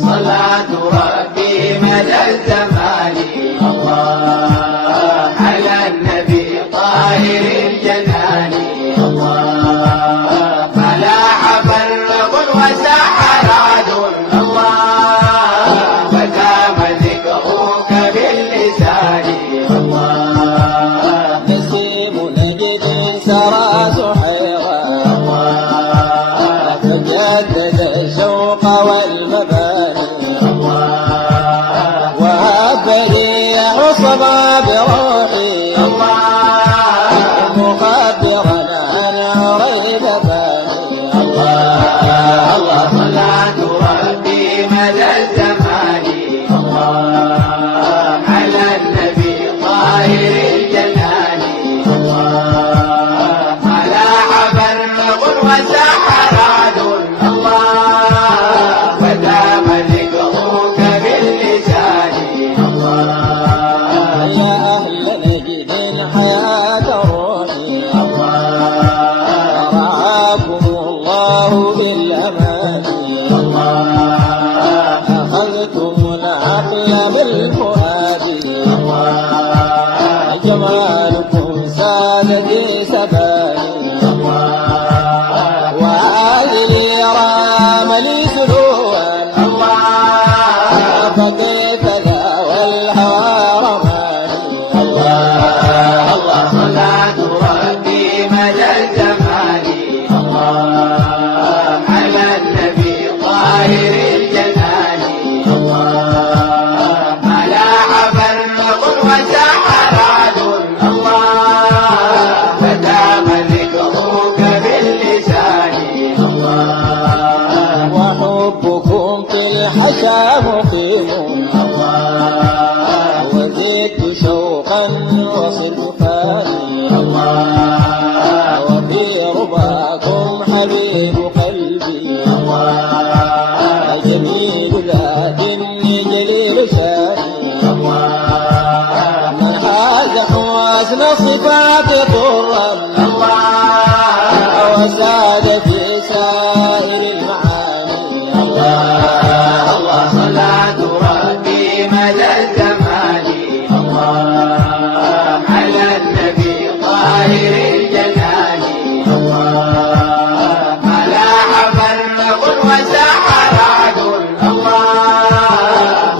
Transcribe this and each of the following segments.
صلاة ربي مدى الزمان الله على النبي طاهر الجنان الله فلاح فرق وسحرات الله فتام ذكرك باللسان الله نسيم نجد سرى سحيرا الله فجدد الشوق والمباني الله وهب لي عصبا بروحي الله مخبرا عن ريب باني الله الله صلاة ربي مدى الزمان الله على النبي طاهر الجنان الله فلاح فرق وسحرات الله فتام ذكرك باللسان الله يا أهل نجد حياة روحي الله رعاكم الله بالأمان الله أخذتم العقل بالفؤاد الله جمالكم سادتي سباني الله وهذه رام لي سلوا الله فكيف ذا والهوى رماني الله الله صلاة ربي مدى الزمان الله على النبي طاهر الجنان الله فلاح فرق وسحرات الله فتام ذكرك باللسان الله وحبكم في الحشا مقيم الله وزدت شوقا وصرت فاني الله وفي رباكم حبيب قلبي الله جميل ذات جليل شاني الله من حاز حسن الصفات طرا الله وساد في سائر المعاني الله الله صلاة ربي مدى الزمان الله على النبي طاهر الجنان الله فلاح فرق وسحرات الله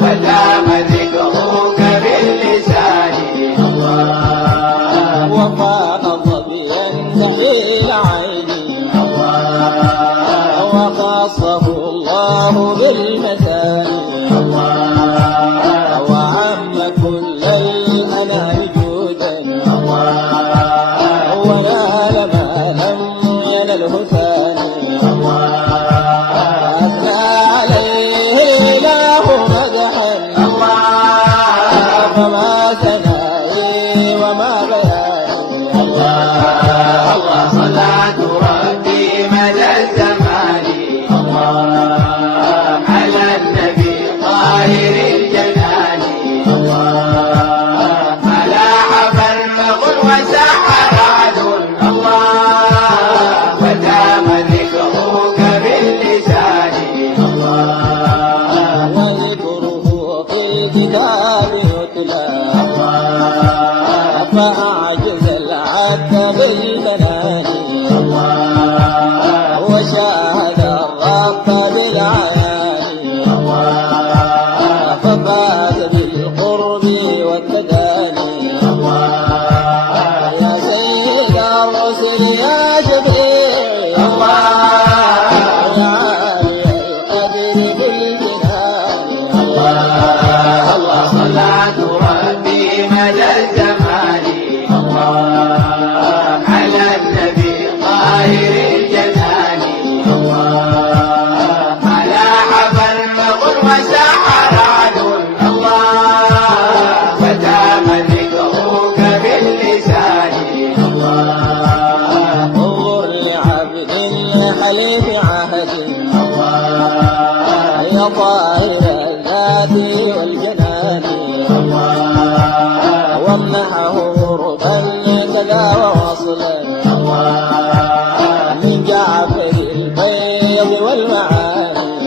فتام ذكرك باللسان الله وفاق ظبيا سحيل عيني الله وخاصه الله بالمثاني الله وعم كل الأنام جودا الله ونال ما لم ينله ثاني أثنى عليه الإله مدحا فما ثنائي وما بياني الله الله صلاة ربي مدى الزمان الله على النبي طاهر الجنان الله فلاح فرق وسحرات الله فتام ذكرك باللسان الله وذكره في الكتاب يتلى فأعجز العبد بالبنان الله وشاهد الرب بالعيان ففاز بالقرب والتداني يا سيد الرسل يا جبريل يا عالي القدر بالجنان الله الله صلاة ربي مدى الزمان الله على النبي طاهر الجنان الله فلاح فرق وسحرات الله فتام ذكرك باللسان الله انظر لعبد حليف عهد الله يا طاهر الذات والجنان وامنحه قربا كذا ووصلا من جعفر البيض والمعاني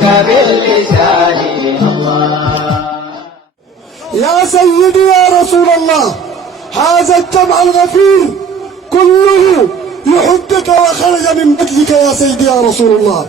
باللسان الله. يا سيدي يا رسول الله، هذا الجمع الغفير كله يحبك وخرج من بطنك يا سيدي يا رسول الله.